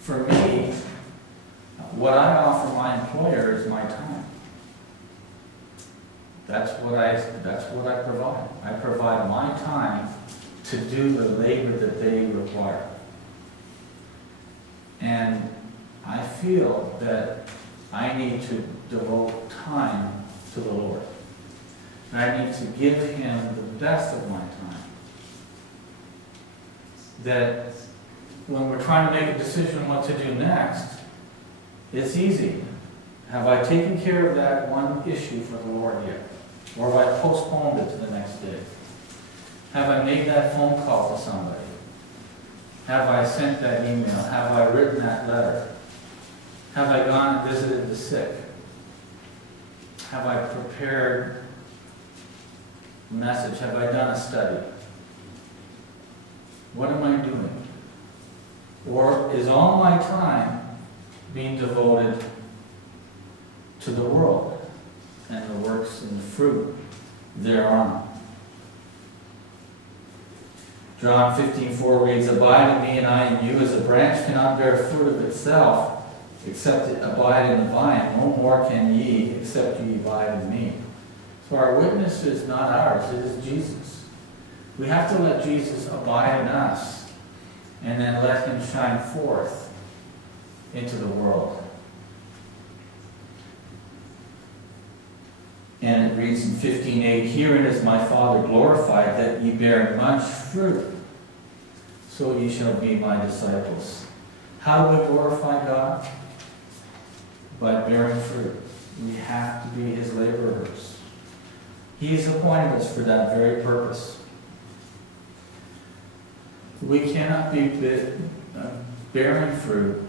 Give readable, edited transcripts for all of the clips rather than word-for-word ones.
for me, what I offer my employer is my time. That's what I provide. I provide my time to do the labor that they require. And I feel that I need to devote time to the Lord. And I need to give Him the best of my time. That when we're trying to make a decision what to do next, it's easy. Have I taken care of that one issue for the Lord yet? Or have I postponed it to the next day? Have I made that phone call to somebody? Have I sent that email? Have I written that letter? Have I gone and visited the sick? Have I prepared a message? Have I done a study? What am I doing? Or is all my time being devoted to the world and the works and the fruit thereon? John 15:4 reads, "Abide in me and I in you, as a branch cannot bear fruit of itself, except it abide in the vine. No more can ye, except ye abide in me." So our witness is not ours, it is Jesus. We have to let Jesus abide in us, and then let Him shine forth into the world. And it reads in 15:8, "Herein is my Father glorified, that ye bear much fruit, so ye shall be my disciples." How do we glorify God? By bearing fruit. We have to be His laborers. He's appointed us for that very purpose. We cannot be bearing fruit.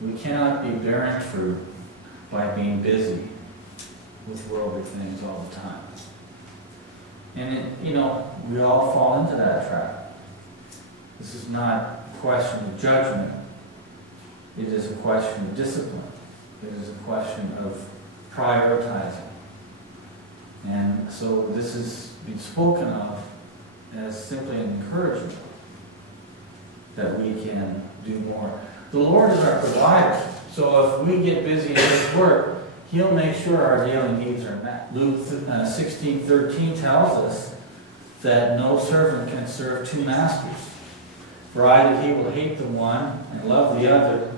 We cannot be bearing fruit by being busy with worldly things all the time. And we all fall into that trap. This is not a question of judgment. It is a question of discipline. It is a question of prioritizing. And so this is being spoken of as simply an encouragement that we can do more. The Lord is our provider. So if we get busy in His work, He'll make sure our daily needs are met. Luke 16:13 tells us that no servant can serve two masters. For either he will hate the one and love the other,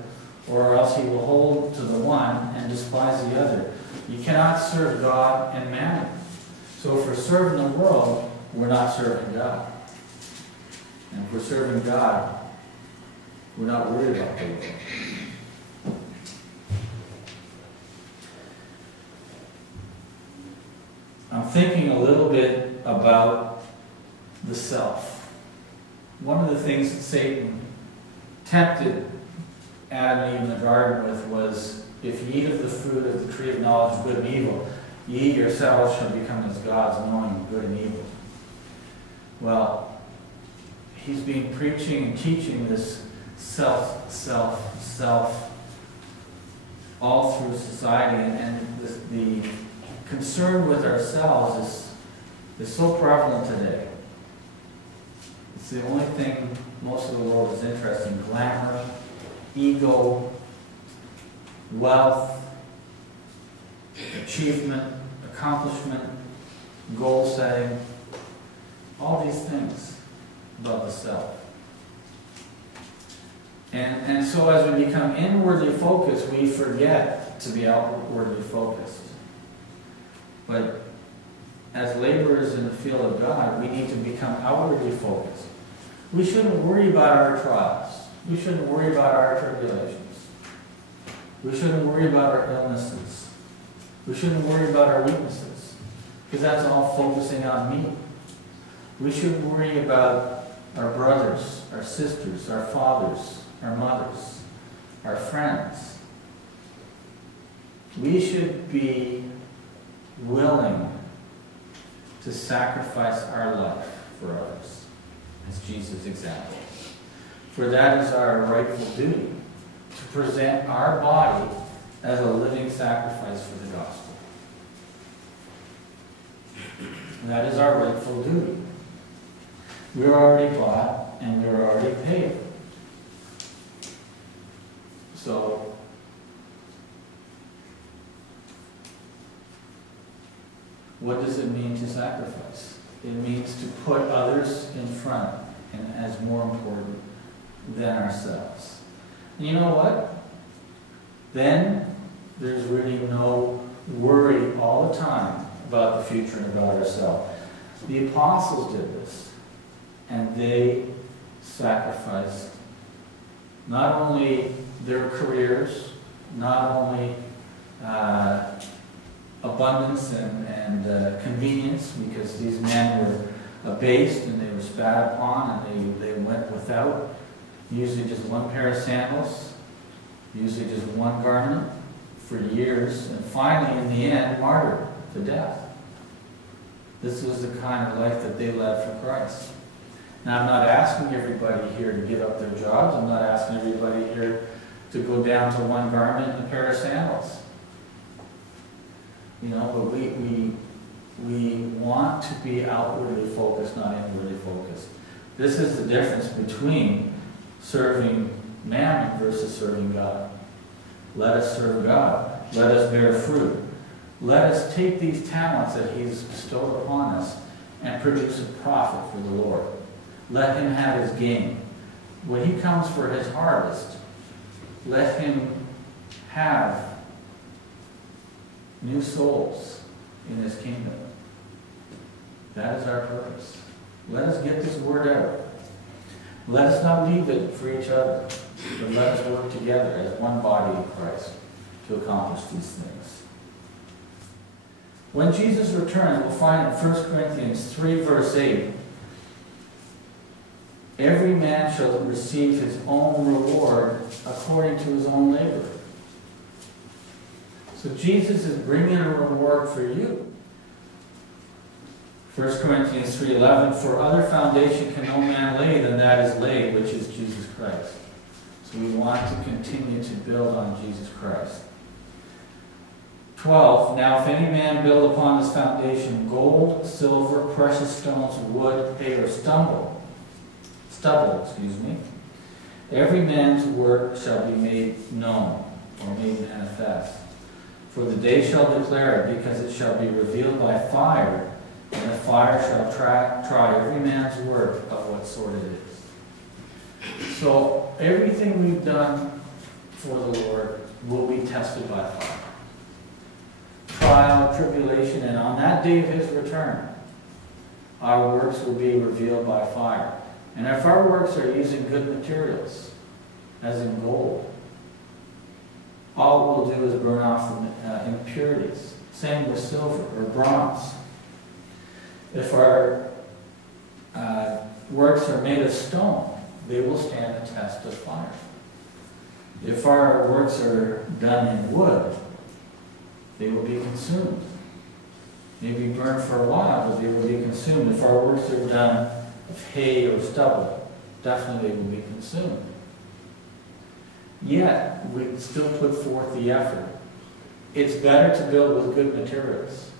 or else he will hold to the one and despise the other. You cannot serve God and mammon. So if we're serving the world, we're not serving God. And if we're serving God, we're not worried about the world. I'm thinking a little bit about the self. One of the things that Satan tempted Adam and Eve in the garden with was, if ye eat of the fruit of the tree of knowledge of good and evil, ye yourselves shall become as gods, knowing good and evil. Well, he's been preaching and teaching this self all through society, and the concern with ourselves is so prevalent today. It's the only thing most of the world is interested in: glamour, ego, wealth, achievement, accomplishment, goal setting, all these things about the self. And so as we become inwardly focused, we forget to be outwardly focused. But as laborers in the field of God, we need to become outwardly focused. We shouldn't worry about our trials. We shouldn't worry about our tribulations. We shouldn't worry about our illnesses. We shouldn't worry about our weaknesses, because that's all focusing on me. We shouldn't worry about our brothers, our sisters, our fathers, our mothers, our friends. We should be willing to sacrifice our life for others, as Jesus' example. For that is our rightful duty, to present our body as a living sacrifice for the gospel. That is our rightful duty. We're already bought and we're already paid. So, what does it mean to sacrifice? It means to put others in front and as more important than ourselves. And you know what? Then there's really no worry all the time about the future and about ourselves. The apostles did this, and they sacrificed not only their careers, not only abundance and convenience, because these men were abased and they were spat upon and they went without usually just one pair of sandals, usually just one garment for years, and finally in the end martyred to death. This was the kind of life that they led for Christ. Now, I'm not asking everybody here to give up their jobs. I'm not asking everybody here to go down to one garment and a pair of sandals. You know, but we want to be outwardly focused, not inwardly focused. This is the difference between serving mammon versus serving God. Let us serve God. Let us bear fruit. Let us take these talents that He's bestowed upon us and produce a profit for the Lord. Let Him have His gain. When He comes for His harvest, let Him have new souls in His kingdom. That is our purpose. Let us get this word out. Let us not leave it for each other, but let us work together as one body of Christ to accomplish these things. When Jesus returns, we'll find in 1 Corinthians 3, verse 8, every man shall receive his own reward according to his own labor. So Jesus is bringing a reward for you. 1 Corinthians 3:11, for other foundation can no man lay than that is laid, which is Jesus Christ. So we want to continue to build on Jesus Christ. 12, now if any man build upon this foundation gold, silver, precious stones, wood, hay, or stubble, every man's work shall be made known, or made manifest. For the day shall declare it, because it shall be revealed by fire, and the fire shall try every man's work of what sort it is. So everything we've done for the Lord will be tested by fire. Trial, tribulation, and on that day of His return, our works will be revealed by fire. And if our works are using good materials, as in gold, all we'll do is burn off the impurities. Same with silver or bronze. If our works are made of stone, they will stand the test of fire. If our works are done in wood, they will be consumed. Maybe burned for a while, but they will be consumed. If our works are done of hay or stubble, definitely they will be consumed. Yet, we still put forth the effort. It's better to build with good materials.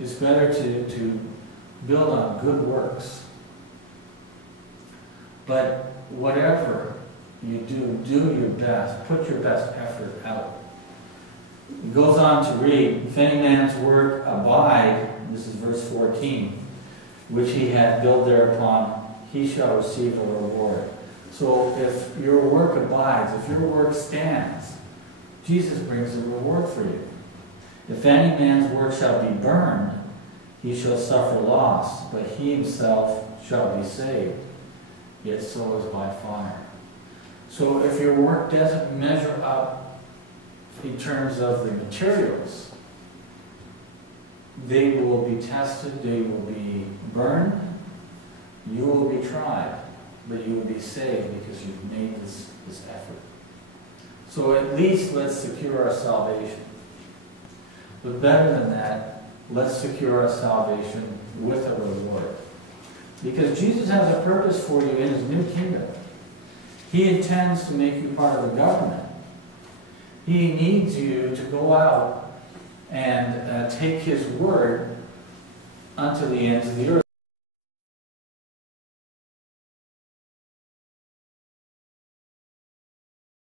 It's better to build on good works. But whatever you do your best. Put your best effort out. It goes on to read, if any man's work abide, this is verse 14, which he hath built thereupon, he shall receive a reward. So if your work abides, if your work stands, Jesus brings a reward for you. If any man's work shall be burned, he shall suffer loss, but he himself shall be saved, yet so is by fire. So if your work doesn't measure up in terms of the materials, they will be tested, they will be burned, you will be tried, but you will be saved because you've made this effort. So at least let's secure our salvation. But better than that, let's secure our salvation with a reward. Because Jesus has a purpose for you in His new kingdom. He intends to make you part of the government. He needs you to go out and take His word unto the ends of the earth.